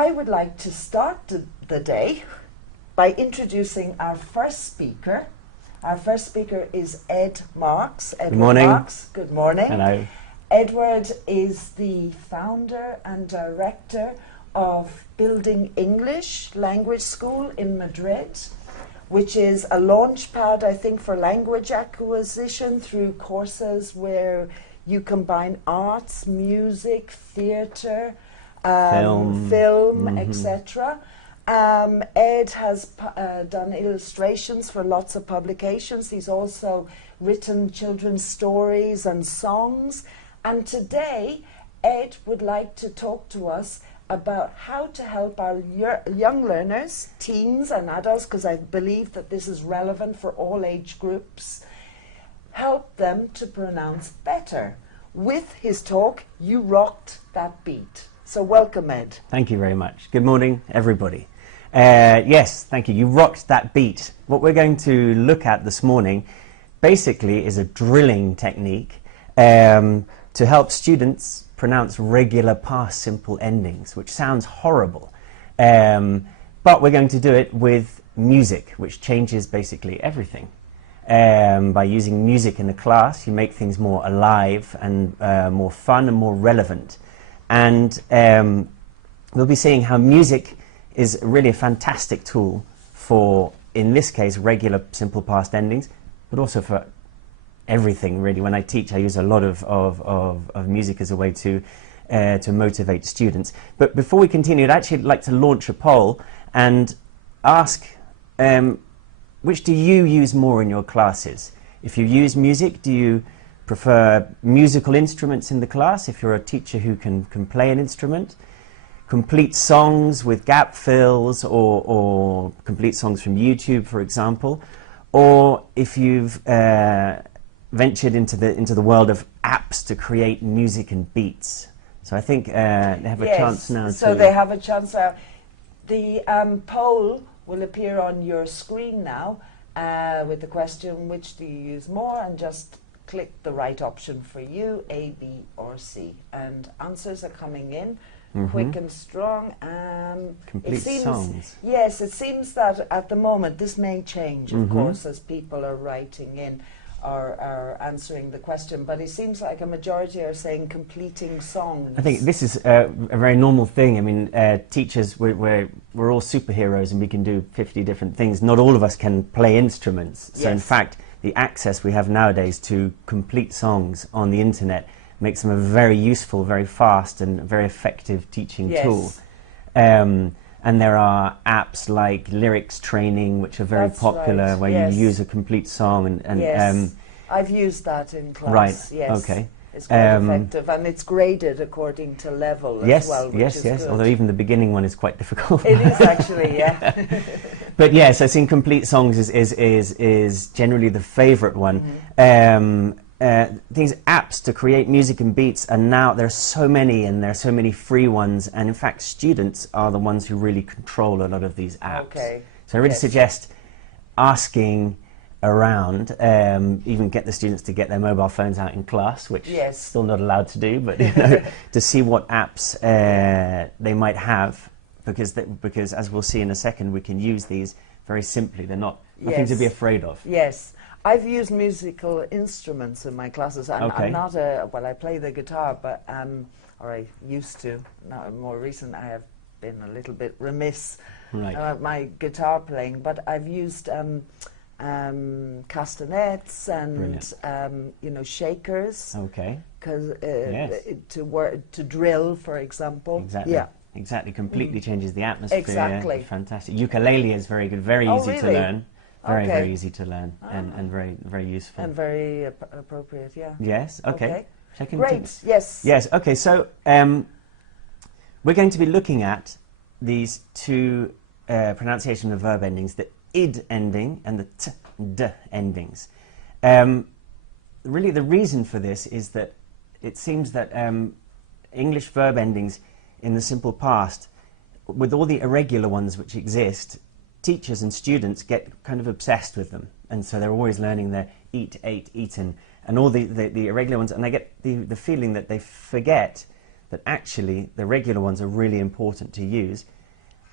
I would like to start the day by introducing our first speaker. Our first speaker is Ed Marks. Good morning. Marks, good morning. Hello. Edward is the founder and director of Building English Language School in Madrid, which is a launch pad, I think, for language acquisition through courses where you combine arts, music, theatre, film, etc. Ed has done illustrations for lots of publications. He's also written children's stories and songs. And today, Ed would like to talk to us about how to help our young learners, teens and adults, because I believe that this is relevant for all age groups, help them to pronounce better. With his talk, You Rocked That Beat. So welcome, Ed. Thank you very much. Good morning, everybody. Yes, thank you. You rocked that beat. What we're going to look at this morning basically is a drilling technique to help students pronounce regular past simple endings, which sounds horrible. But we're going to do it with music, which changes basically everything. By using music in the class, you make things more alive and more fun and more relevant. And we'll be seeing how music is really a fantastic tool for, in this case, regular simple past endings, but also for everything, really. When I teach, I use a lot of music as a way to motivate students. But before we continue, I'd actually like to launch a poll and ask, which do you use more in your classes? If you use music, do you prefer musical instruments in the class, if you're a teacher who can play an instrument? Complete songs with gap fills, or complete songs from YouTube, for example? Or if you've ventured into the world of apps to create music and beats. So I think they have a chance now. So they have a chance now. The poll will appear on your screen now with the question, which do you use more? And just click the right option for you, A, B, or C. And answers are coming in, quick and strong. Complete songs. Yes, it seems that at the moment, this may change, of course, as people are writing in or are answering the question, but it seems like a majority are saying completing songs. I think this is a very normal thing. I mean, teachers, we're all superheroes and we can do 50 different things. Not all of us can play instruments. So in fact, the access we have nowadays to complete songs on the internet makes them a very useful, very fast and very effective teaching tool. And there are apps like lyrics training, which are very popular, where you use a complete song. And I've used that in class. Right. Yes. Okay. It's quite effective, and it's graded according to level as well. Yes. Although even the beginning one is quite difficult. It is actually, yeah. But yes, I think complete songs is generally the favourite one. These apps to create music and beats, and now there's so many, and there are so many free ones, and in fact students are the ones who really control a lot of these apps. Okay. So I really suggest asking around, even get the students to get their mobile phones out in class, which is still not allowed to do, but you know, to see what apps they might have, because as we'll see in a second, we can use these very simply. They're nothing to be afraid of. Yes. I've used musical instruments in my classes. I'm not I play the guitar, but, or I used to. Now, more recent, I have been a little bit remiss about my guitar playing, but I've used castanets and, you know, shakers. Okay. Cause, to drill, for example. Exactly. Yeah. Exactly. Completely changes the atmosphere. Exactly. Fantastic. Ukulele is very good, very easy to learn. Very easy to learn and very, very useful. And very appropriate, yeah. Yes, okay. Great, yes. Yes, okay, so we're going to be looking at these two pronunciation of verb endings, the id ending and the t-d endings. Really the reason for this is that it seems that English verb endings in the simple past, with all the irregular ones which exist, teachers and students get kind of obsessed with them, and so they're always learning their eat, ate, eaten, and all the irregular ones, and I get the feeling that they forget that actually the regular ones are really important to use,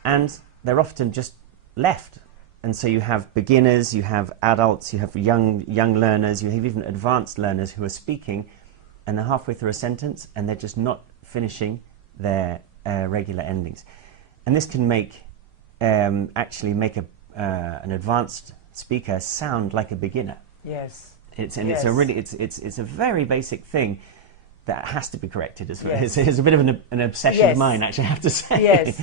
and they're often just left. And so you have beginners, you have adults, you have young learners, you have even advanced learners who are speaking, and they're halfway through a sentence and they're just not finishing their regular endings. And this can make actually make an advanced speaker sound like a beginner. Yes. It's a very basic thing that has to be corrected as well. It's a bit of an obsession of mine, actually, I have to say. Yes.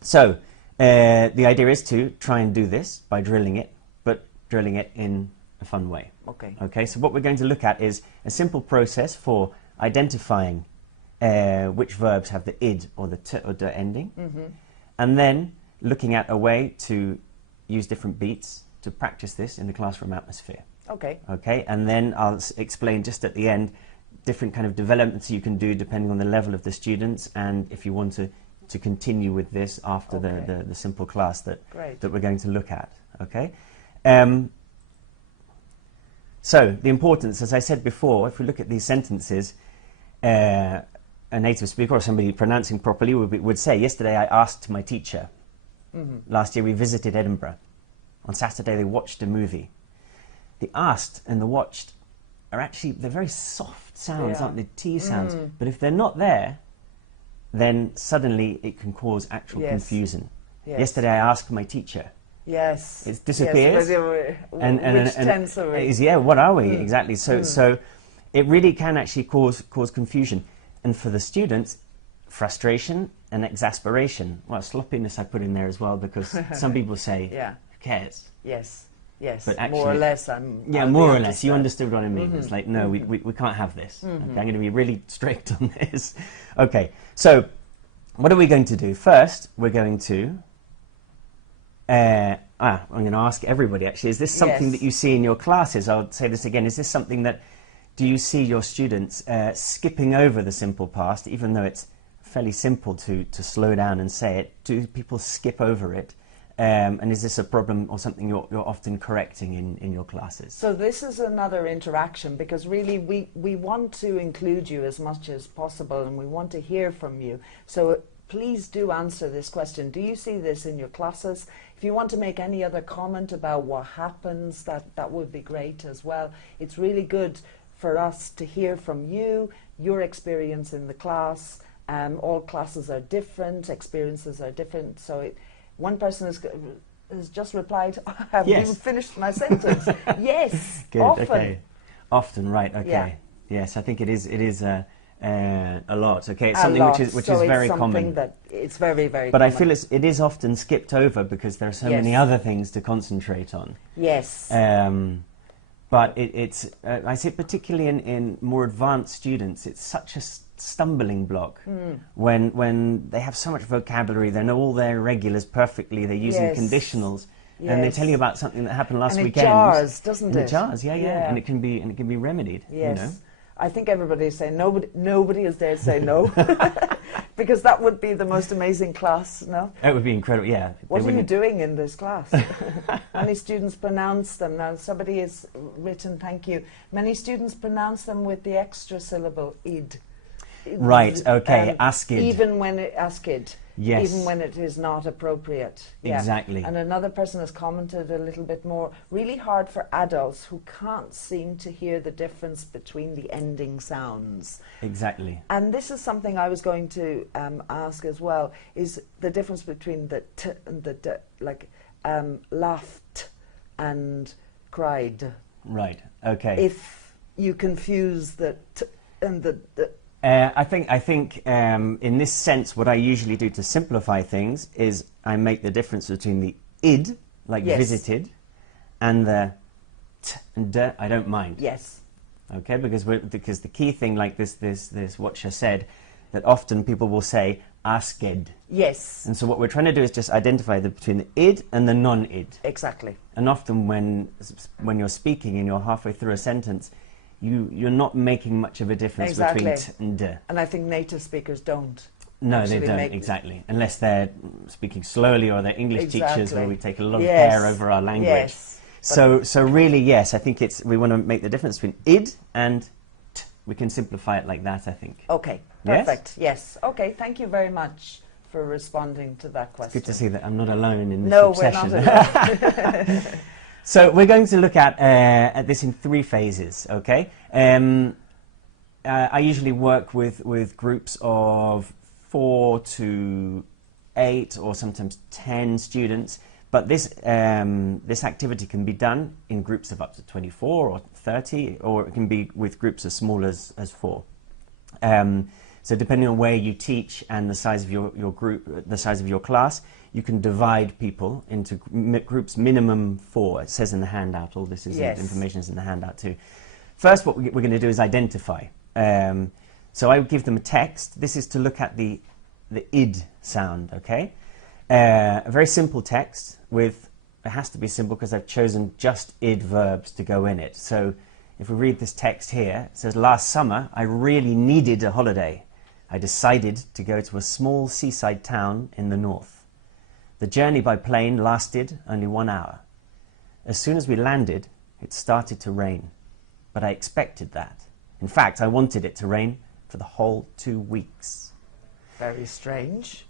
So the idea is to try and do this by drilling it, but drilling it in a fun way. Okay. Okay. So what we're going to look at is a simple process for identifying which verbs have the id or the t or d ending, and then looking at a way to use different beats to practice this in the classroom atmosphere. Okay. Okay. And then I'll explain just at the end different kind of developments you can do depending on the level of the students, and if you want to continue with this after the simple class that we're going to look at. Okay. So the importance, as I said before, if we look at these sentences, a native speaker or somebody pronouncing properly would say, yesterday I asked my teacher. Last year we visited Edinburgh. On Saturday they watched a movie. The asked and the watched are actually, they're very soft sounds, aren't they? T sounds. But if they're not there, then suddenly it can cause actual confusion. Yes. Yesterday I asked my teacher. Yes. It disappears. Yes, which tense are we? What are we? Exactly. So it really can actually cause confusion. And for the students, frustration and exasperation. Well, sloppiness I put in there as well, because some people say, who cares? Yes. Yes, but actually, more or less. More or less. You understood what I mean. It's like, no, we can't have this. Okay, I'm going to be really strict on this. Okay, so what are we going to do? First, we're going to... I'm going to ask everybody, actually, is this something that you see in your classes? I'll say this again. Is this something that... Do you see your students skipping over the simple past, even though it's fairly simple to slow down and say it? Do people skip over it? And is this a problem or something you're often correcting in your classes? So this is another interaction, because really we want to include you as much as possible, and we want to hear from you. So please do answer this question. Do you see this in your classes? If you want to make any other comment about what happens, that would be great as well. It's really good for us to hear from you, your experience in the class. All classes are different, experiences are different, so one person has just replied, I haven't even finished my sentence. Yes, good, often. Okay. Often, right, okay. Yeah. Yes, I think it is a lot, okay? It's a something lot. which is very common. That it's very, very but common. I feel it is often skipped over because there are so many other things to concentrate on. Yes. But it's I see it particularly in more advanced students, it's such a stumbling block when they have so much vocabulary, they know all their irregulars perfectly, they're using conditionals, and they tell you about something that happened last weekend. And it jars, doesn't it? And it jars, yeah, and it can be remedied. Yes. You know? I think everybody is saying nobody is there to say no, because that would be the most amazing class. No, it would be incredible. Yeah. What are you doing in this class? Many students pronounce them. Now somebody has written, thank you. Many students pronounce them with the extra syllable id. Right. Okay. Askid. Even when askid. Yes. Even when it is not appropriate. Yeah. Exactly. And another person has commented a little bit more. Really hard for adults who can't seem to hear the difference between the ending sounds. Exactly. And this is something I was going to ask as well, is the difference between the t and the d, like laughed and cried. Right. Okay. If you confuse the t and the d. I think in this sense, what I usually do to simplify things is I make the difference between the id, like visited, and the t and d. I don't mind. Yes. Okay, because the key thing, like this watcher said, that often people will say asked. Yes. And so what we're trying to do is just identify between the id and the non-id. Exactly. And often when you're speaking and you're halfway through a sentence, you're not making much of a difference between t and d. And I think native speakers don't. No, they don't, exactly. Unless they're speaking slowly or they're English teachers where we take a lot of care over our language. Yes. So really, yes, I think we want to make the difference between id and t. We can simplify it like that, I think. Okay, Perfect. Yes. Okay. Thank you very much for responding to that question. Good to see that I'm not alone in this No, obsession. we're not alone. So we're going to look at this in 3 phases, okay? I usually work with groups of 4 to 8 or sometimes 10 students, but this activity can be done in groups of up to 24 or 30, or it can be with groups as small as 4. So depending on where you teach and the size of your group, the size of your class, you can divide people into groups minimum 4. It says in the handout, all this is information is in the handout too. First, what we're going to do is identify. So I would give them a text. This is to look at the id sound, okay? A very simple text with, it has to be simple because I've chosen just id verbs to go in it. So if we read this text here, it says, last summer I really needed a holiday. I decided to go to a small seaside town in the north. The journey by plane lasted only 1 hour. As soon as we landed, it started to rain, but I expected that. In fact, I wanted it to rain for the whole 2 weeks. Very strange.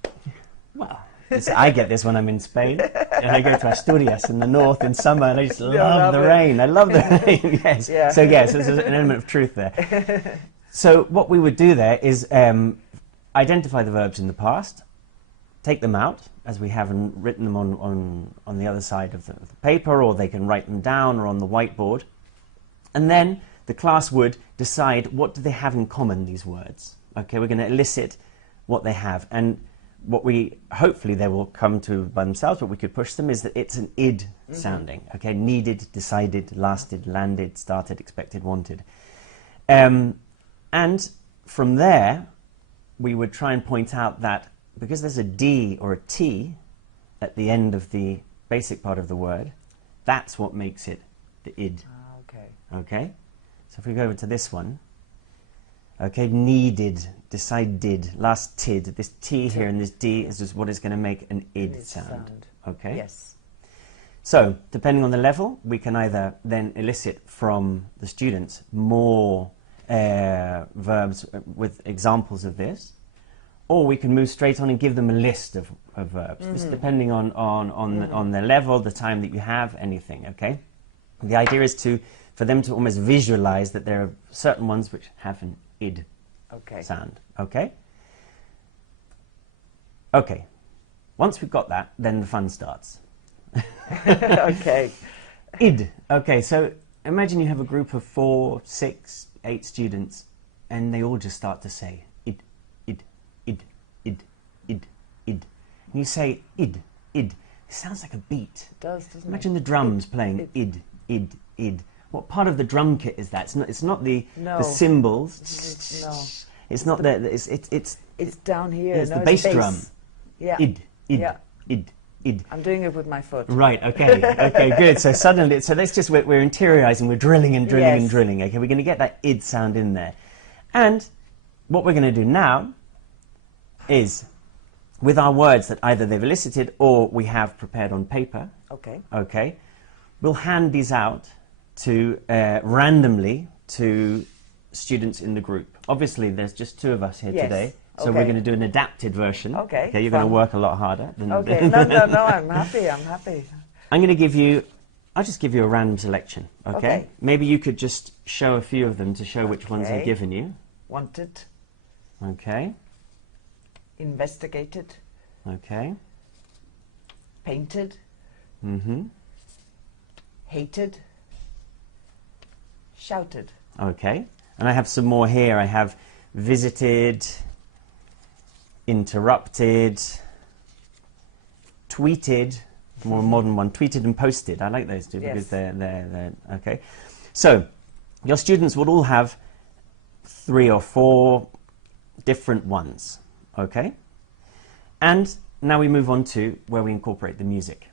Well, I get this when I'm in Spain, and I go to Asturias in the north in summer, and I just love the rain. I love the rain, yes. Yeah. So yes, there's an element of truth there. So what we would do there is identify the verbs in the past, take them out, as we have written them on the other side of the paper, or they can write them down or on the whiteboard. And then the class would decide, what do they have in common, these words? Okay, we're going to elicit what they have. And what hopefully they will come to by themselves, but we could push them, is that it's an id sounding. Okay, needed, decided, lasted, landed, started, expected, wanted. And from there, we would try and point out that because there's a D or a T at the end of the basic part of the word, that's what makes it the id. Okay. Okay? So if we go over to this one, okay, needed, decided, lasted, this T here and this D is just what is going to make an id sound. Okay? Yes. So, depending on the level, we can either then elicit from the students more verbs with examples of this, or we can move straight on and give them a list of verbs, just depending on their level, the time that you have, anything, okay? The idea is for them to almost visualize that there are certain ones which have an id sound, okay? Okay, once we've got that, then the fun starts. Okay. Id, okay, so imagine you have a group of 4, 6, 8 students, and they all just start to say id, id, id, id, id, id. And you say id, id. It sounds like a beat. It does, doesn't it? Imagine the drums playing id, id, id. What part of the drum kit is that? It's not the cymbals. No. It's not it's down here. It's the bass drum. Yeah. Id, id, id, id. I'm doing it with my foot. Right, okay, okay, good. So suddenly, let's just, we're interiorizing, we're drilling and drilling and drilling, okay? We're going to get that id sound in there. And what we're going to do now is, with our words that either they've elicited or we have prepared on paper, okay, we'll hand these out to, randomly to students in the group. Obviously, there's just 2 of us here today. So we're going to do an adapted version. Okay, you're going to work a lot harder. No, I'm happy, I'm going to give you, I'll just give you a random selection, okay? Maybe you could just show a few of them to show which ones I've given you. Wanted. Okay. Investigated. Okay. Painted. Mm-hmm. Hated. Shouted. Okay. And I have some more here. I have visited, interrupted, tweeted, more modern one, tweeted and posted. I like those two because they're okay. So your students would all have 3 or 4 different ones, okay? And now we move on to where we incorporate the music.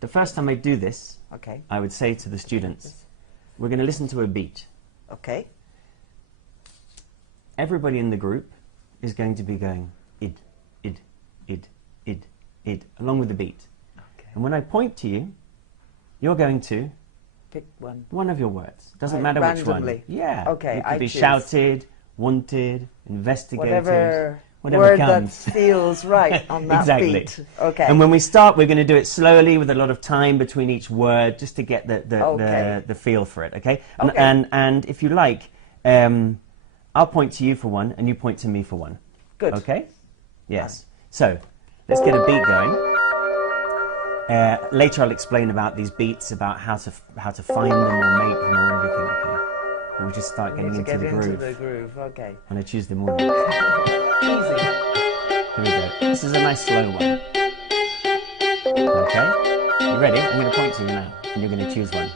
The first time I do this, I would say to the students, we're going to listen to a beat. Okay. Everybody in the group is going to be going id, id, id, id, id, along with the beat. Okay. And when I point to you, you're going to pick one. One of your words. Doesn't matter which one. Randomly. Yeah. Okay. It could be shouted, wanted, investigated, Whatever whatever word comes. that feels right on that Exactly. beat. Okay. And when we start, we're going to do it slowly with a lot of time between each word, just to get the feel for it. Okay. And if you like, I'll point to you for one, and you point to me for one. Good. Okay. Yes. So let's get a beat going. Later, I'll explain about these beats, about how to find them or make them or everything. Okay. But we'll just start getting into the groove. Into the groove. Okay. On a Tuesday morning. Easy. Here we go. This is a nice slow one. Okay? You ready? I'm going to point to you now, and you're going to choose one.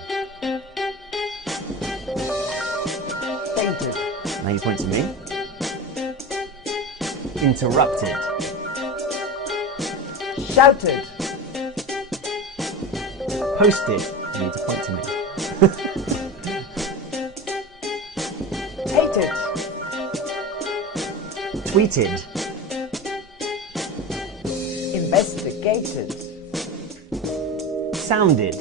Painted. Now you point to me. Interrupted. Shouted. Posted. You need to point to me. Hated. Tweeted. Investigated. Sounded.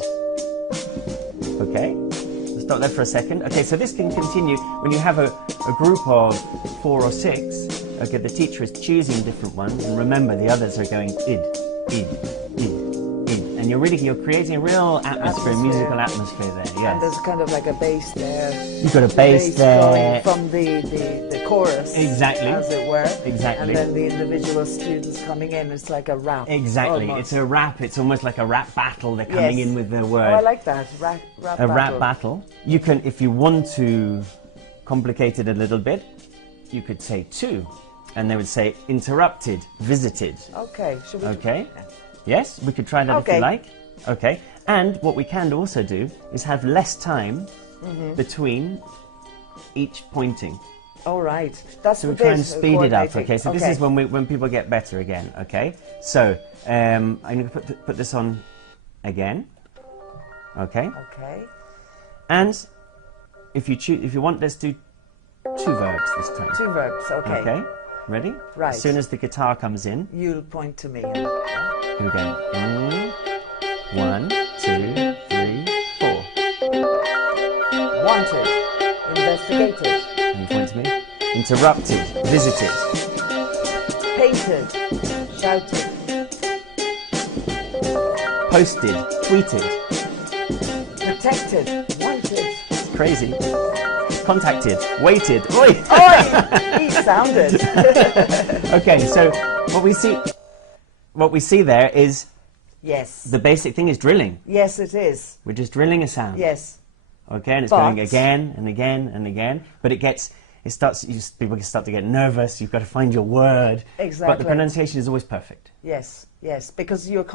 Okay, let's stop there for a second. Okay, so this can continue when you have a group of 4 or 6. Okay, the teacher is choosing different ones, and remember the others are going id, id, id, id, and you're creating a real atmosphere, musical atmosphere there. Yes. And there's kind of like a bass there. You've got a bass there. Going from the chorus. Exactly. As it were. Exactly. And then the individual students coming in, it's like a rap. Exactly. Almost. It's a rap. It's almost like a rap battle. They're coming in with their word. Oh, I like that. Rap battle. Rap battle. You can, if you want to complicate it a little bit, you could say to, and they would say interrupted, visited. Okay. Should we? Okay. Yes, we could try that if you like. Okay. And what we can also do is have less time between each pointing. All right. That's so we try and speed it up. Okay. So this is when people get better again. Okay. So I'm going to put this on again. Okay. Okay. And if you want, let's do 2 verbs this time. 2 verbs. Okay. Okay. Ready? Right. As soon as the guitar comes in, you'll point to me. Here we go. 1, 2, 3, 4. Wanted. Investigated. And you point to me. Interrupted. Visited. Painted. Shouted. Posted. Tweeted. Protected. Wanted. Crazy. Contacted. Waited. Oi! Oi! He sounded. Okay, so what we see there is yes. the basic thing is drilling. Yes, it is. We're just drilling a sound. Yes. Okay, and it's going again and again and again, but people start to get nervous. You've got to find your word. Exactly. But the pronunciation is always perfect. Yes, yes, because you're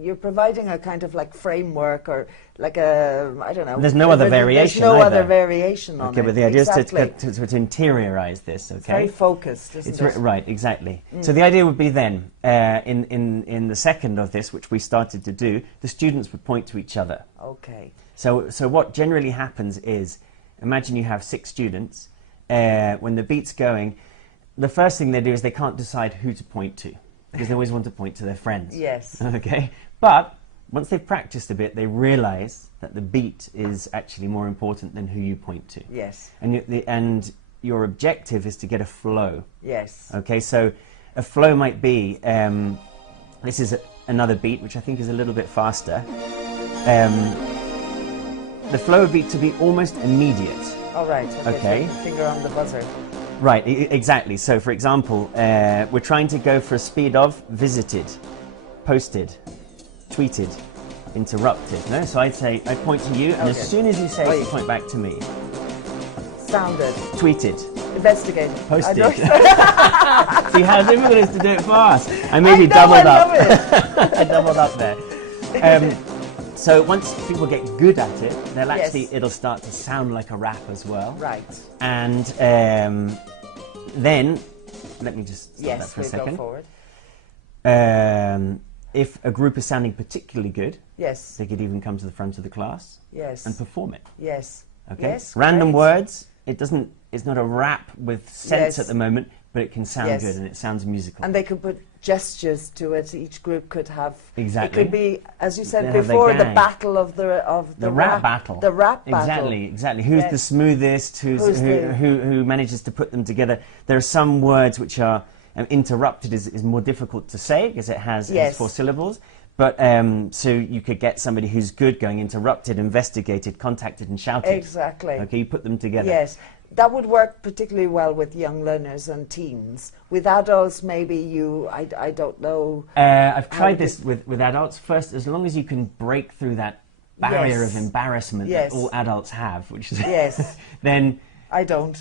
you're providing a kind of like framework or like a, I don't know. There's no other variation. There's no either. other variation on it. Okay, but the idea is to interiorize this. Okay. It's very focused, isn't it? Right, exactly. So the idea would be then, in the second of this, which we started to do, the students would point to each other. Okay. So what generally happens is, imagine you have 6 students. When the beat's going, the first thing they do is they can't decide who to point to, because they always want to point to their friends. Yes. Okay. But once they've practiced a bit, they realize that the beat is actually more important than who you point to. Yes. And your objective is to get a flow. Yes. Okay, so a flow might be, this is another beat, which I think is a little bit faster. The flow would be to be almost immediate. All right. Okay. So finger on the buzzer. Right, exactly. So, for example, we're trying to go for a speed of visited, posted, tweeted, interrupted. No, so I point to you, and as soon as you say it, you point back to me. Sounded. Tweeted. Investigated. Posted. See how difficult it is to do it fast. I maybe doubled up. I doubled up there. So once people get good at it, they'll actually it'll start to sound like a rap as well. Right. And then let me just stop that for a second. Go forward. If a group is sounding particularly good, yes, they could even come to the front of the class. Yes. And perform it. Yes. Okay. Yes, Random great. words. It's not a rap with sense at the moment, but it can sound good and it sounds musical. And they could gestures to it. Each group could have. Exactly. It could be, as you said They'd have their before, the gang. battle of the rap battle. The rap battle. Exactly. Who's the smoothest? Who manages to put them together? There are some words which are interrupted is more difficult to say because it has 4 syllables. But so you could get somebody who's good going interrupted, investigated, contacted, and shouted. Exactly. Okay, you put them together. Yes. That would work particularly well with young learners and teens. With adults, maybe I don't know. I've tried this with adults first, as long as you can break through that barrier of embarrassment that all adults have, which is then I don't.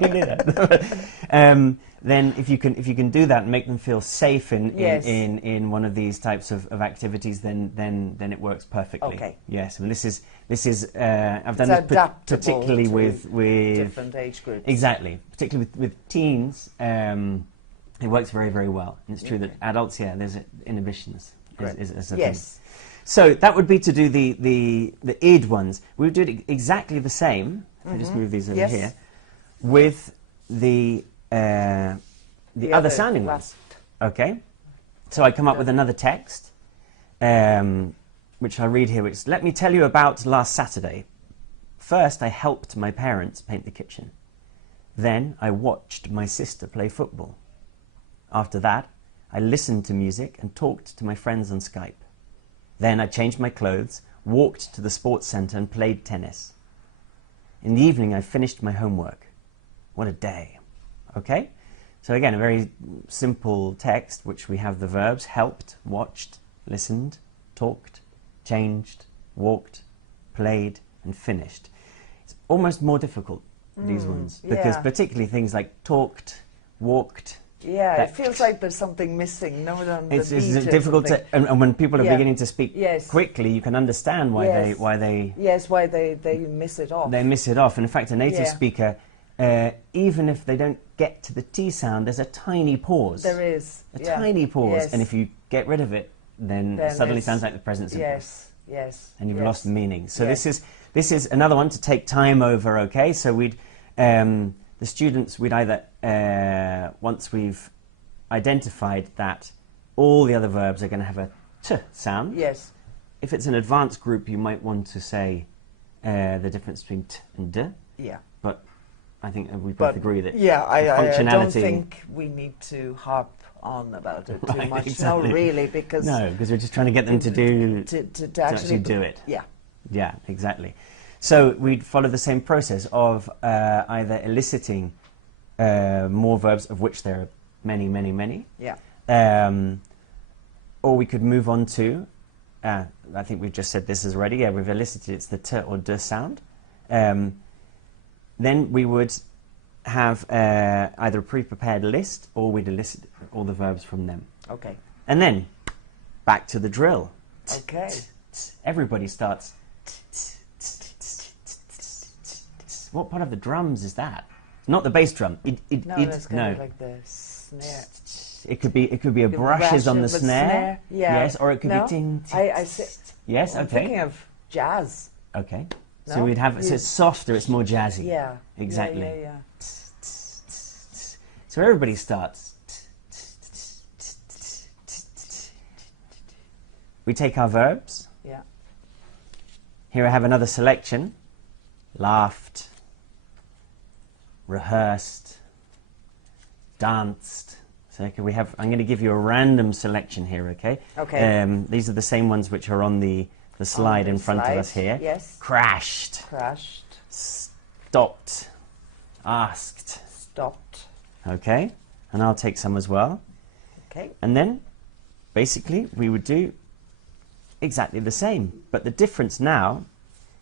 Me neither. Then if you can do that and make them feel safe in one of these types of activities, then it works perfectly. Okay. Yes, and this is I've done this particularly with different age groups. Exactly, particularly with teens. It works very, very well. And it's true that adults, there's inhibitions. Is a thing. So that would be to do the id ones. We would do it exactly the same. If I just move these over here, with the other sounding ones. Okay, so I come up with another text, which I read here. Which let me tell you about last Saturday. First, I helped my parents paint the kitchen. Then I watched my sister play football. After that, I listened to music and talked to my friends on Skype. Then I changed my clothes, walked to the sports centre and played tennis. In the evening, I finished my homework. What a day. Okay? So again, a very simple text, which we have the verbs helped, watched, listened, talked, changed, walked, played, and finished. It's almost more difficult, these ones, because particularly things like talked, walked. Yeah, it feels like there's something missing. It's difficult to, and when people are beginning to speak quickly, you can understand why they miss it off. They miss it off. And in fact, a native speaker, even if they don't get to the T sound, there's a tiny pause. There is a tiny pause, and if you get rid of it, then it suddenly sounds like the present simple. Yes. And you've lost the meaning. So this is another one to take time over. Okay, so we'd the students we'd either once we've identified that all the other verbs are going to have a t sound. Yes. If it's an advanced group, you might want to say the difference between t and d. Yeah. But I think we both agree that I don't think we need to harp on about it too much. Exactly. No, really, because we're just trying to get them to actually do it. Yeah, exactly. So we'd follow the same process of either eliciting more verbs, of which there are many, many, many. Yeah. Or we could move on to, I think we've just said this is already, we've elicited it's the t or d sound. Then we would have either a pre-prepared list, or we'd elicit all the verbs from them. Okay. And then, back to the drill. Okay. Everybody starts. What part of the drums is that? Not the bass drum. It's kind of like the snare. It could be a brushes on the snare. Yes, or it could be ting. Yes, I'm thinking of jazz. Okay. So we'd have so it's softer, it's more jazzy. Yeah. Exactly. Yeah. So everybody starts. We take our verbs. Yeah. Here I have another selection. Laughed, rehearsed, danced. So I'm going to give you a random selection here, okay? Okay. These are the same ones which are on the slide in front of us here. Yes. Crashed. Stopped. Asked. Stopped. Okay. And I'll take some as well. Okay. And then, basically, we would do exactly the same. But the difference now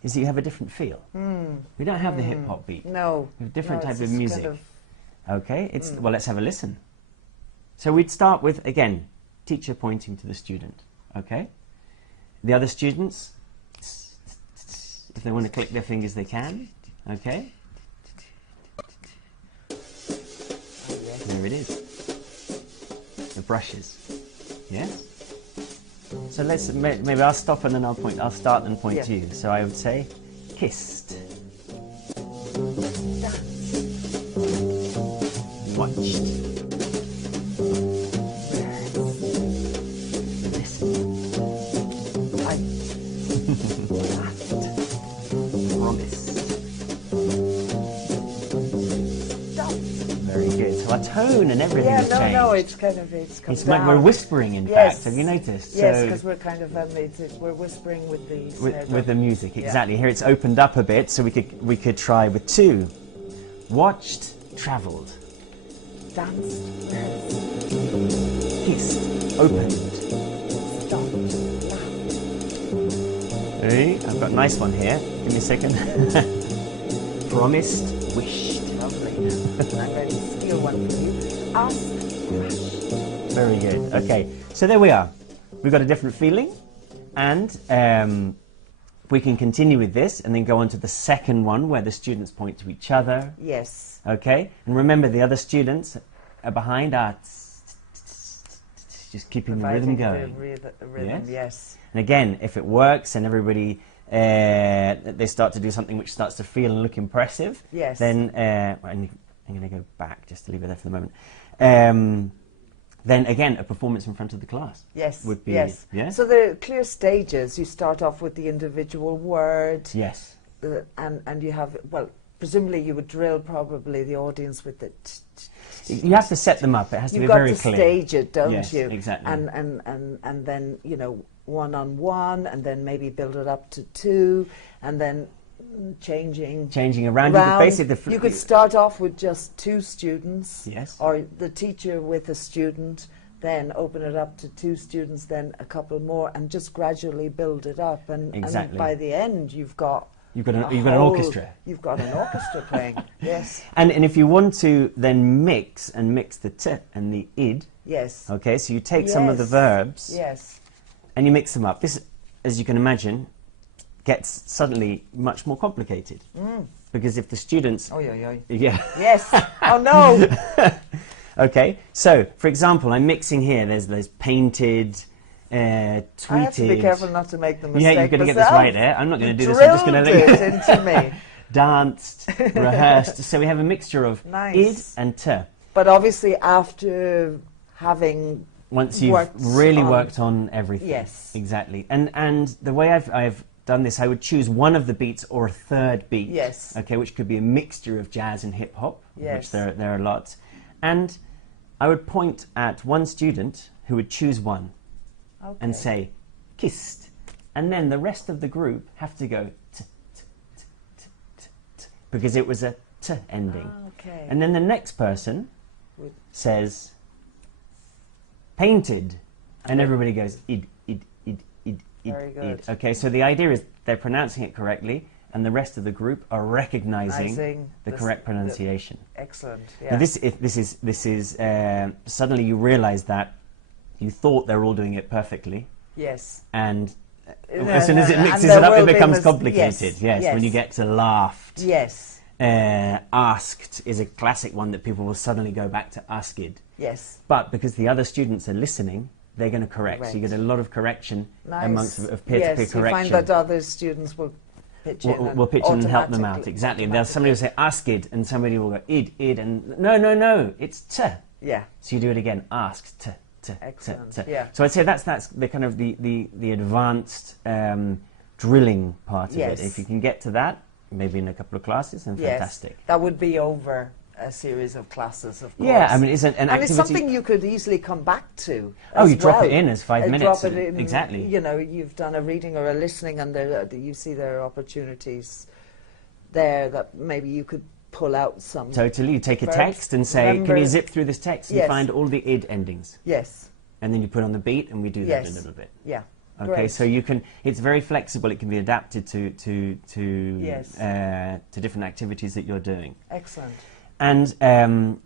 is that you have a different feel. We don't have the hip-hop beat. No. We have a different type of music. Okay. Well, let's have a listen. So we'd start with, again, teacher pointing to the student. Okay. The other students, if they want to click their fingers, they can. Okay. There it is. The brushes. Yes. So maybe I'll stop and then I'll point. I'll start and point to you. So I would say, kissed, watched, tone and everything Yeah, has changed. no, it's kind of, it's come It's like we're down. whispering, in Yes. fact. Have you noticed? Yes, So because we're kind of, we're whispering with the with the music, Yeah. exactly. Here it's opened up a bit, so we could try with two. Watched, travelled, danced, kissed, opened. stopped, Hey, I've got a nice one here. Give me a second. Promised, wished. lovely. I'm going to steal one from you. Asked, Very good. Okay, so there we are. We've got a different feeling, and we can continue with this and then go on to the second one where the students point to each other. yes. Okay, and remember the other students are behind are just keeping the rhythm going. The rhythm, yes. And again, if it works and everybody they start to do something which starts to feel and look impressive, Yes. then I'm going to go back just to leave it there for the moment. Then again, a performance in front of the class. Yes, would be, yes. yeah? So there are clear stages. You start off with the individual word, Yes. and you have, well, presumably you would drill probably the audience with it. You have to set them up. It has to be You've got very to clear. stage it, don't Yes, you? exactly. And then, you know, one-on-one, and then maybe build it up to two, and then changing around. You could start off with just two students, Yes. or the teacher with a student, then open it up to two students, then a couple more, and just gradually build it up. And Exactly. by the end, you've got an whole- orchestra. You've got an orchestra playing. Yes. And if you want to then mix the t and the id, Yes. okay, so you take some of the Yes. verbs Yes. and you mix them up. This, as you can imagine, gets suddenly much more complicated. Because if the students... Oh, yeah. Yeah. Yes. Oh, no. Okay, so, for example, I'm mixing here. There's painted, tweeted... I have to be careful not to make the mistake. Yeah, you're going to get this right there. I'm not going to do this. Drilled I'm just going to it into me. danced, rehearsed. So we have a mixture of Nice. id and t. But obviously, after having Once you've worked really on- worked on everything. Yes. Exactly. And the way I've done this, I would choose one of the beats or a third beat. Yes. Okay, which could be a mixture of jazz and hip hop, Yes. which there are lots. And I would point at one student who would choose one and Okay. say, kissed. And then the rest of the group have to go t, t, t, t, t, t, because it was a t ending. Okay. And then the next person Would- says, painted. And everybody goes, id, id, id, id, id, Very good. id. Okay, so the idea is they're pronouncing it correctly, and the rest of the group are recognizing Recognizing the this- correct pronunciation. Excellent. Yeah. Now this is suddenly you realize that you thought they're all doing it perfectly, yes. and No, as soon as no, it and mixes there it up, will it be becomes mis- complicated. yes, Yes, when you yes. get to laughed. Yes. Asked is a classic one that people will suddenly go back to asked. Yes. But because the other students are listening, they're going to correct. So you Correct. get a lot of correction Nice. amongst of peer-to-peer yes, you correction. find that other students will pitch in. We'll pitch in and help them out. automatically- Exactly. There's somebody will say asked, and somebody will go id, and no, it's t. Yeah. So you do it again. Asked t. Excellent, t. yeah. So I'd say that's the kind of the advanced drilling part Yes. of it. If you can get to that, maybe in a couple of classes, then Yes. fantastic. That would be over a series of classes, of course. Yeah, I mean, it's an and activity. it's something you could easily come back to. Oh, as you drop it well. in as 5 minutes. Drop it in, Exactly. You know, you've done a reading or a listening, and you see there are opportunities there that maybe you could pull out some. Totally. You take a verbs. text and say, Remember- can you zip through this text and Yes. find all the id endings? Yes. And then you put on the beat, and we do that Yes. a little bit. Yeah. Okay, Great. so you can. It's very flexible. It can be adapted to Yes. to different activities that you're doing. Excellent. And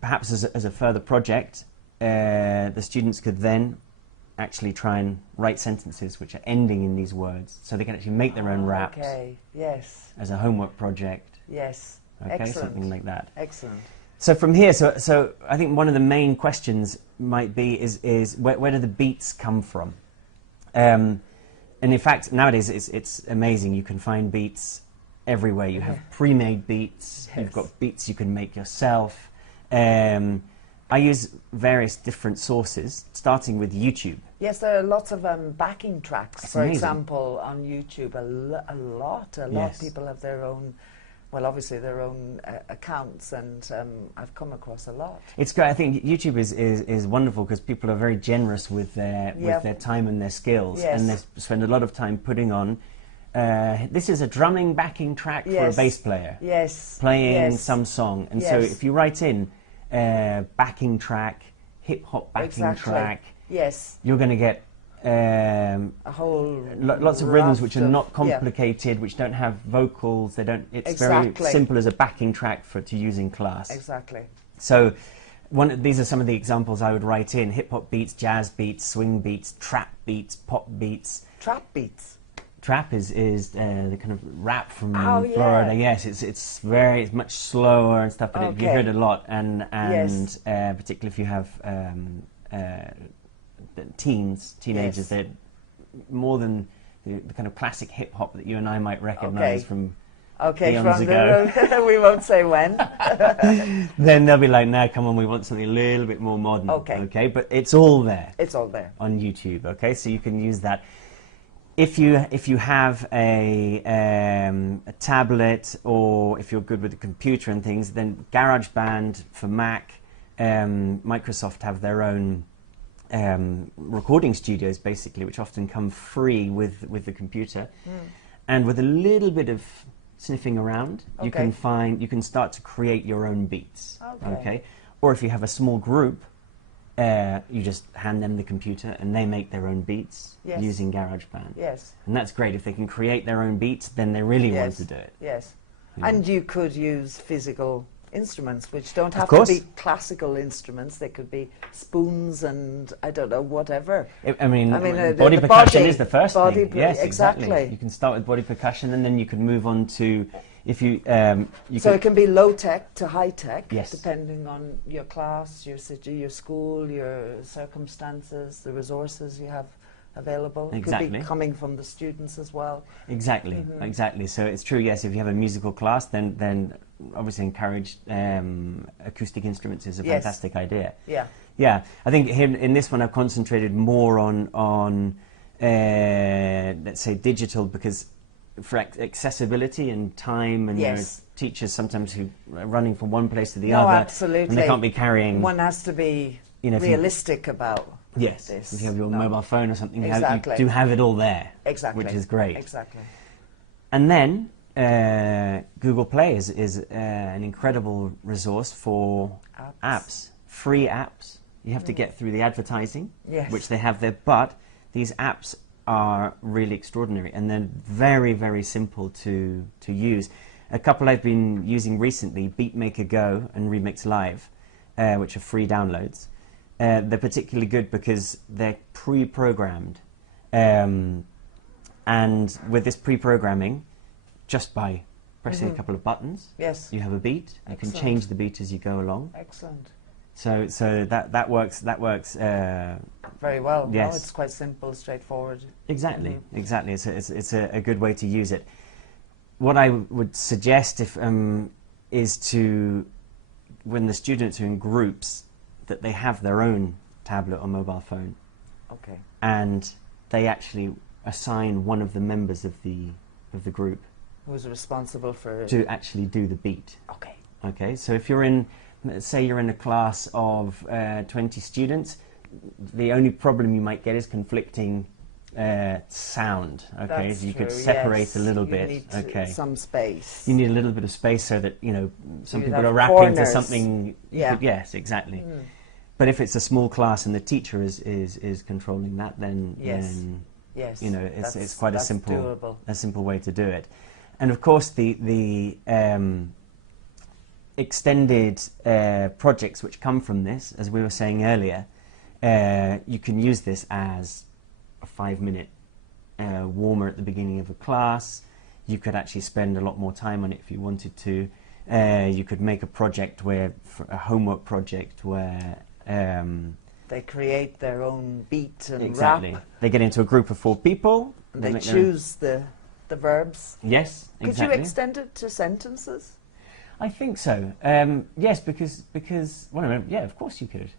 perhaps as a further project, the students could then actually try and write sentences which are ending in these words, so they can actually make their own raps Okay. Yes. as a homework project. Yes. Okay, Excellent. something like that. Excellent. So from here, so I think one of the main questions might be is where do the beats come from? And in fact, nowadays it's amazing. You can find beats everywhere. You have pre-made beats. You've Yes. got beats you can make yourself. I use various different sources, starting with YouTube. Yes, there are lots of backing tracks, That's for amazing. example, on YouTube. A lot Yes. of people have their own well, obviously their own accounts, and I've come across a lot. It's great. I think YouTube is wonderful because people are very generous with their time and their skills, and they spend a lot of time putting on. This is a drumming backing track for a bass player. Playing some song, and so if you write in backing track, hip hop backing track, you're going to get a whole lots of rhythms which are not complicated, which don't have vocals. They don't. It's very simple as a backing track to use in class. So, these are some of the examples I would write in: hip hop beats, jazz beats, swing beats, trap beats, pop beats. Trap beats. Trap is the kind of rap from Florida. Yes, it's much slower and stuff, but you hear it a lot, and particularly if you have teenagers, they're more than the kind of classic hip hop that you and I might recognise from eons ago. We won't say when. Then they'll be like, "Now, come on, we want something a little bit more modern." Okay, but it's all there. It's all there on YouTube. Okay, so you can use that. If you have a tablet, or if you're good with the computer and things, then GarageBand for Mac, Microsoft have their own recording studios, basically, which often come free with the computer, and with a little bit of sniffing around, you can start to create your own beats. Okay, or if you have a small group. You just hand them the computer and they make their own beats using GarageBand. And that's great. If they can create their own beats, then they really want to do it. And you could use physical instruments, which don't have to be classical instruments. They could be spoons and, I don't know, whatever. Body percussion is the first thing. Yes, exactly. You can start with body percussion, and then you can move on to... So it can be low-tech to high-tech, depending on your class, your city, your school, your circumstances, the resources you have available. It could be coming from the students as well. Exactly. So it's true, yes, if you have a musical class, then obviously encourage acoustic instruments is a fantastic idea. I think here in this one I've concentrated more on let's say digital, because for accessibility and time, and there's teachers sometimes who are running from one place to the other, and they can't be carrying. One has to be realistic about this. If you have your mobile phone or something, you do have it all there, which is great. And then Google Play is an incredible resource for apps, free apps. You have to get through the advertising, which they have there, but these apps are really extraordinary, and they're very, very simple to use. A couple I've been using recently, Beatmaker Go and Remix Live, which are free downloads. They're particularly good because they're pre-programmed, and with this pre-programming, just by pressing a couple of buttons, you have a beat. You can change the beat as you go along. So that works very well. No, it's quite simple, straightforward. Exactly. It's a good way to use it. What I would suggest is to, when the students are in groups, that they have their own tablet or mobile phone. And they actually assign one of the members of the group who's responsible to actually do the beat. Okay. So if you're in, let's say you're in a class of 20 students, the only problem you might get is conflicting sound. That's so you could true, separate a little bit. Need some space. You need a little bit of space so that some people are rapping to something. Yes, exactly. But if it's a small class and the teacher is controlling that, then it's quite a simple way to do it. And of course the extended projects which come from this, as we were saying earlier, you can use this as a 5-minute warmer at the beginning of a class. You could actually spend a lot more time on it if you wanted to. You could make a project a homework project where they create their own beat and rap. They get into a group of 4 people. And they choose the verbs. Yes, exactly. Could you extend it to sentences? I think so. Yes, because of course you could.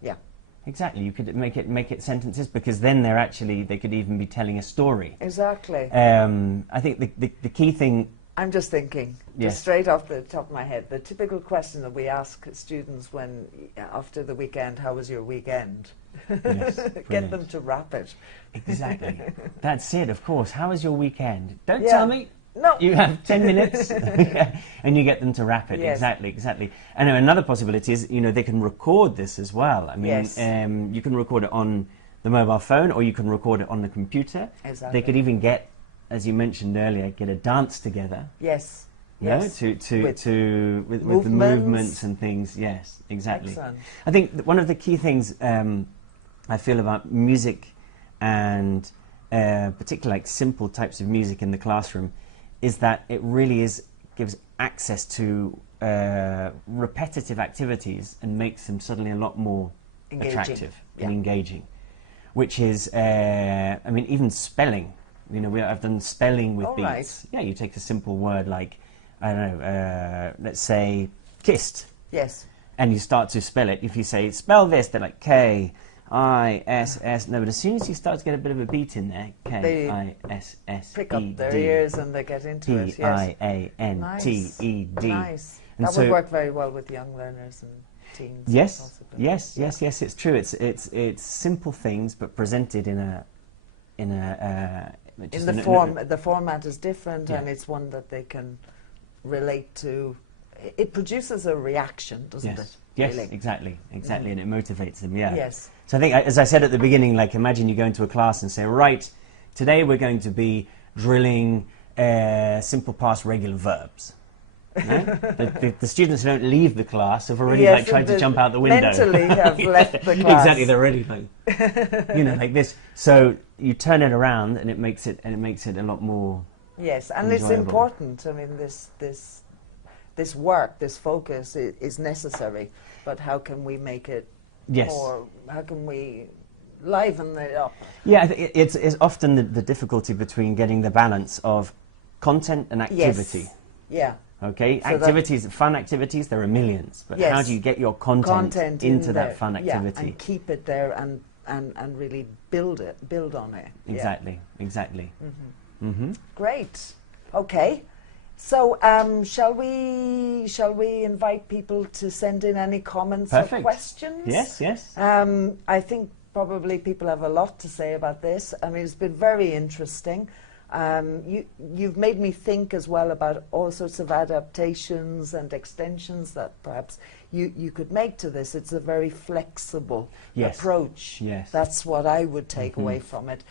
Exactly. You could make it sentences, because then they could even be telling a story. Exactly. I think the key thing. I'm just thinking, Yes. just straight off the top of my head, the typical question that we ask students when, after the weekend, how was your weekend? Yes, Get brilliant. them to wrap it. Exactly. That's it, of course. How was your weekend? Don't Yeah. tell me. No. You have 10 minutes and you get them to wrap it. Yes. Exactly, exactly. And another possibility is, they can record this as well. I mean, Yes. you can record it on the mobile phone or you can record it on the computer. Exactly. They could even get, as you mentioned earlier, get a dance together. Yes. You know, Yes. with the movements. movements and things. Yes, exactly. Excellent. I think one of the key things I feel about music and particularly like simple types of music in the classroom is that it really gives access to repetitive activities and makes them suddenly a lot more Engaging. attractive Yeah. and engaging. Which is, I mean, even spelling. I've done spelling with All beats. right. Yeah, you take a simple word like, I don't know, let's say kissed, Yes. and you start to spell it. If you say, spell this, they're like K-I-S-S. No, but as soon as you start to get a bit of a beat in there, K-I-S-S-E-D. Pick up their ears and they get into it. Yes. P-I-A-N-T-E-D. Nice. And That so- would work very well with young learners and teens. Yes, possibly. yes, Yeah. yes, it's true. It's simple things, but presented in a just In the a- form, the format is different, Yeah. and it's one that they can relate to. It produces a reaction, doesn't Yes, it? yes, really? exactly, and it motivates them. Yeah. Yes. So I think, as I said at the beginning, like imagine you go into a class and say, right, today we're going to be drilling simple past regular verbs. No? the students who don't leave the class have already Yes, tried to the- jump out the window. mentally have left the class. Exactly, they're already like, like this. So you turn it around, and it makes it a lot more. Yes, and it's enjoyable. important. I mean, this work, this focus is necessary. But how can we make it Yes. more? How can we liven it up? Yeah, it's often the difficulty between getting the balance of content and activity. Yes. Yeah. Okay, So that- activities, fun activities, there are millions. But Yes. how do you get your content into in that there. fun Yeah, activity? and keep it there and really build on it. Yeah. Exactly, exactly. Mm-hmm. Great. Okay. So shall we invite people to send in any comments or Perfect. questions? Yes, yes. I think probably people have a lot to say about this. I mean, it's been very interesting. You've made me think as well about all sorts of adaptations and extensions that perhaps you could make to this. It's a very flexible Yes. approach. Yes. That's what I would take away from it.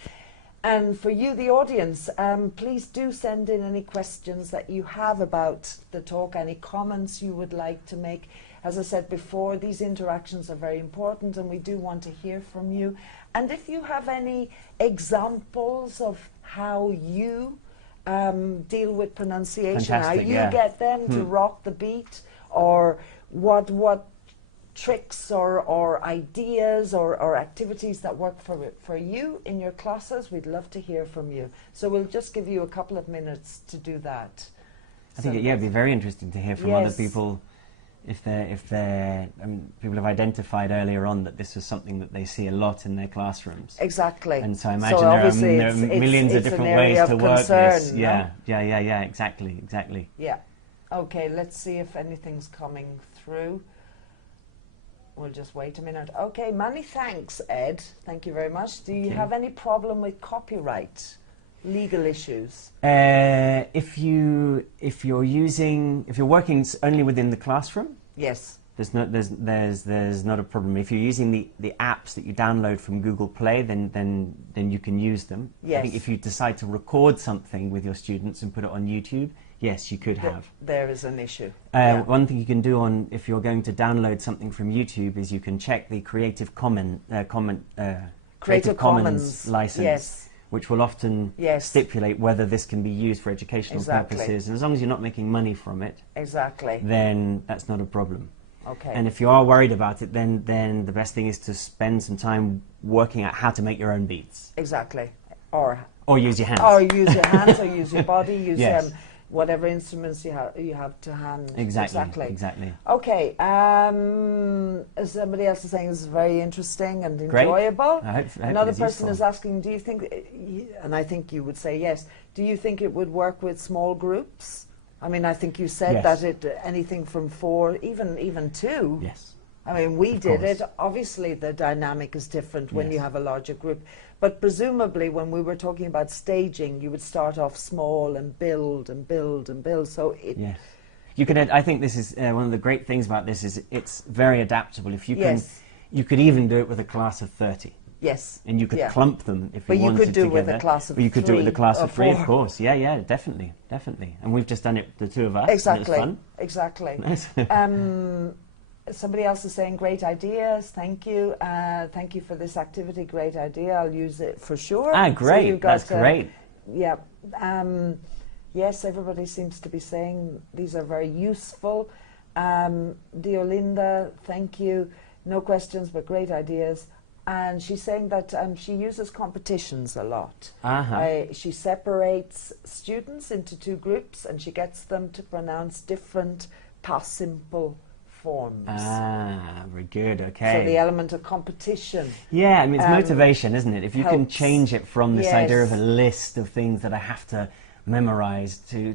And for you, the audience, please do send in any questions that you have about the talk, any comments you would like to make. As I said before, these interactions are very important and we do want to hear from you. And if you have any examples of how you deal with pronunciation, how Fantastic, you yeah. get them to rock the beat, or what tricks or ideas or activities that work for you in your classes, we'd love to hear from you. So we'll just give you a couple of minutes to do that. I think it'd be very interesting to hear from other Yes. people if people have identified earlier on that this was something that they see a lot in their classrooms. Exactly. And so I imagine obviously there are it's millions of an different area ways of to work concern, this. no? Yeah, exactly. Yeah. Okay, let's see if anything's coming through. We'll just wait a minute. Okay, many thanks, Ed. Thank you very much. Do you Okay. have any problem with copyright, legal issues? If you're working only within the classroom, Yes. there's not a problem. If you're using the apps that you download from Google Play, then you can use them. I Yes. think if you decide to record something with your students and put it on YouTube, yes, you could have. There is an issue. Yeah. One thing you can do if you're going to download something from YouTube is you can check the Creative Commons license, Yes. which will often Yes. stipulate whether this can be used for educational Exactly. purposes. And as long as you're not making money from it, Exactly. then that's not a problem. Okay. And if you are worried about it, then the best thing is to spend some time working out how to make your own beats. Exactly. Or Use your hands. use your hands, or use your body, use Yes. whatever instruments you have to hand. Exactly. Okay. Somebody else is saying this is very interesting and Great. enjoyable. I hope Another it's person useful. is asking, do you think, and I think you would say yes, do you think it would work with small groups I mean, I think you said Yes. that anything from 4, even 2. Yes. I mean, we Of did course. it. Obviously, the dynamic is different when Yes. you have a larger group. But presumably, when we were talking about staging, you would start off small and build and build and build. So it, Yes. You can. I think this is one of the great things about this is it's very adaptable. If you can, Yes. you could even do it with a class of 30. yes, And you could yeah. clump them if But you you wanted could do it with a together. class of Or you could do it with a 3 class or of 3, 4. of course. Yeah, yeah, definitely, definitely. And we've just done it, the two of us. Exactly, And exactly. it was fun. Nice. Somebody else is saying, great ideas, thank you. Thank you for this activity, great idea. I'll use it for sure. Ah, So great. you've got, That's great. Yeah. Yes, everybody seems to be saying these are very useful. Diolinda, thank you. No questions, but great ideas. And she's saying that she uses competitions a lot. She separates students into 2 groups and she gets them to pronounce different past simple forms. Ah, very good. Okay. So the element of competition. Yeah, I mean, it's motivation, isn't it? If you can helps. change it from this idea of a Yes. list of things that I have to memorize to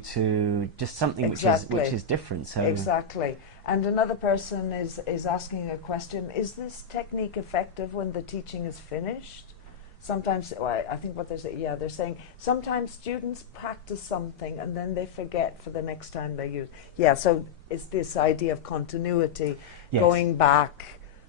just something Exactly. which is different. So Exactly. And another person is asking a question, is this technique effective when the teaching is finished? Sometimes, well, I think what they're saying, they're saying sometimes students practice something and then they forget for the next time they use. Yeah, so it's this idea of continuity, Yes. going back.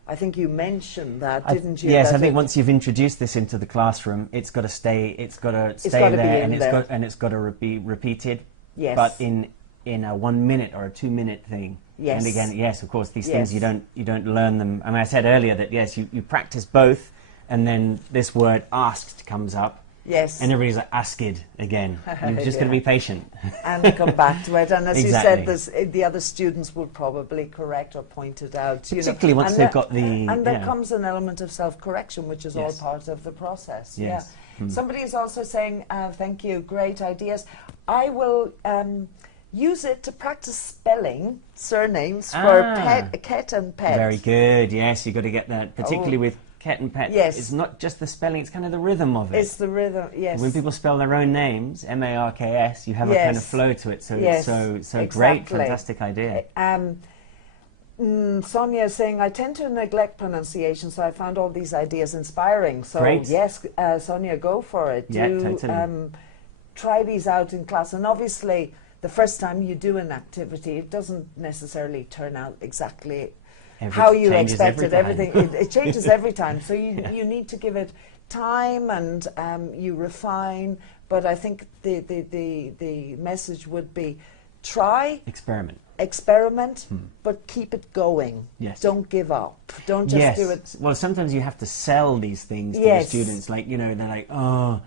I think you mentioned that, didn't you? Yes, that I think once you've introduced this into the classroom, it's got to stay. It's got to stay gotta be there, in and there. it's got to be repeated. Yes. But in a 1 minute or a 2 minute thing. Yes. And again, yes, of course, these Yes. things you don't learn them. I mean, I said earlier that yes, you practice both, and then this word asked comes up, Yes. and everybody's like asked again. And you're just going to be patient. And come back to it. And as Exactly. you said, the other students will probably correct or point it out. You know. Particularly once And they've that- got the And there yeah. comes an element of self-correction, which is Yes. all part of the process. Yes. Yeah. Somebody is also saying, thank you, great ideas. I will use it to practice spelling surnames for Ket and Pet. Very good. Yes, you've got to get that, particularly with Ket and Pet. Yes. It's not just the spelling; it's kind of the rhythm of it. It's the rhythm, yes. When people spell their own names, M-A-R-K-S, you have a kind of Yes. flow to it. So Yes, so great, exactly. fantastic idea. Sonia is saying, I tend to neglect pronunciation, so I found all these ideas inspiring. So Great. yes, Sonia, go for it. Yeah, Do, totally. try these out in class. And obviously, the first time you do an activity, it doesn't necessarily turn out exactly how you changes expected. every time. Everything it changes every time. So you need to give it time and you refine. But I think the message would be try, experiment, but keep it going. Yes. Don't give up. Don't just do it. Well, sometimes you have to sell these things to Yes. the students. Like, you know, they're like, oh,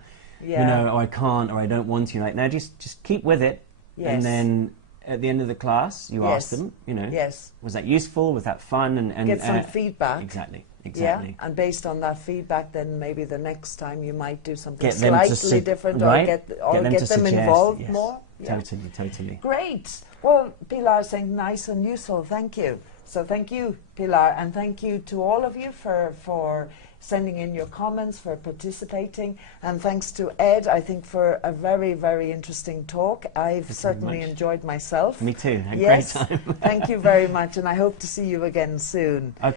Yeah. you know, oh, I can't, or I don't want to. Like, no, just keep with it. Yes. And then at the end of the class, you ask Yes. them, you know, Yes. was that useful? Was that fun? And Get some feedback. Exactly. Yeah, and based on that feedback, then maybe the next time you might do something Get them to slightly different, right? or get to them suggest, involved yes. more. Yeah. Totally. Great. Well, Pilar is saying nice and useful. Thank you. So thank you, Pilar, and thank you to all of you for sending in your comments, for participating, and thanks to Ed, I think, for a very, very interesting talk. I've certainly enjoyed myself. Me too. Had a Yes. great time. Thank you very much, and I hope to see you again soon. Okay.